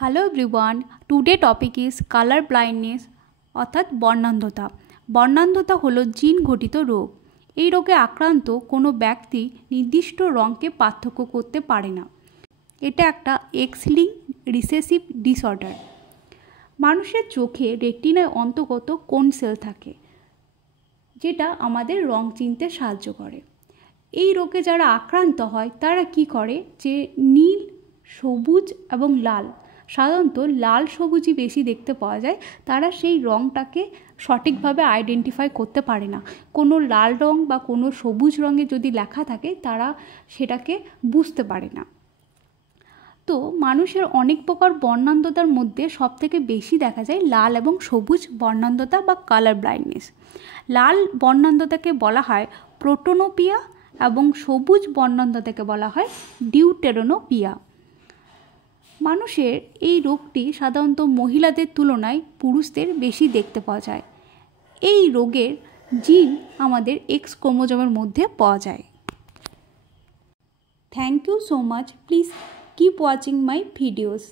Hello everyone, today topic is colour blindness অর্থাৎ বর্ণান্ধতা। বর্ণান্ধতা হলো জিন ঘটিত রোগ। এই রোগে আক্রান্ত কোনো ব্যক্তি নির্দিষ্ট রঙকে পার্থক্য করতে পারে না। এটা একটা এক্স লিঙ্ক রিসেসিভ ডিসঅর্ডার। মানুষের চোখে রেটিনায় অন্তর্গত কোন সেল থাকে, যেটা আমাদের রং চিনতে সাহায্য করে। এই রোগে যারা আক্রান্ত হয় তারা কি করে, যে নীল, সবুজ এবং লাল, সাধারণত লাল সবুজই বেশি দেখতে পাওয়া যায়, তারা সেই রঙটাকে সঠিকভাবে আইডেন্টিফাই করতে পারে না। কোনো লাল রঙ বা কোনো সবুজ রঙে যদি লেখা থাকে তারা সেটাকে বুঝতে পারে না। তো মানুষের অনেক প্রকার বর্ণান্ধতার মধ্যে সবথেকে বেশি দেখা যায় লাল এবং সবুজ বর্ণান্ধতা বা কালার ব্লাইন্ডনেস। লাল বর্ণান্ধতাকে বলা হয় প্রোটোনোপিয়া এবং সবুজ বর্ণান্ধতাকে বলা হয় ডিউটেরোনোপিয়া। মানুষের এই রোগটি সাধারণত মহিলাদের তুলনায় পুরুষদের বেশি দেখতে পাওয়া যায়। এই রোগের জিন আমাদের এক্স ক্রোমোজোমের মধ্যে পাওয়া যায়। Thank you so much. Please keep watching my videos.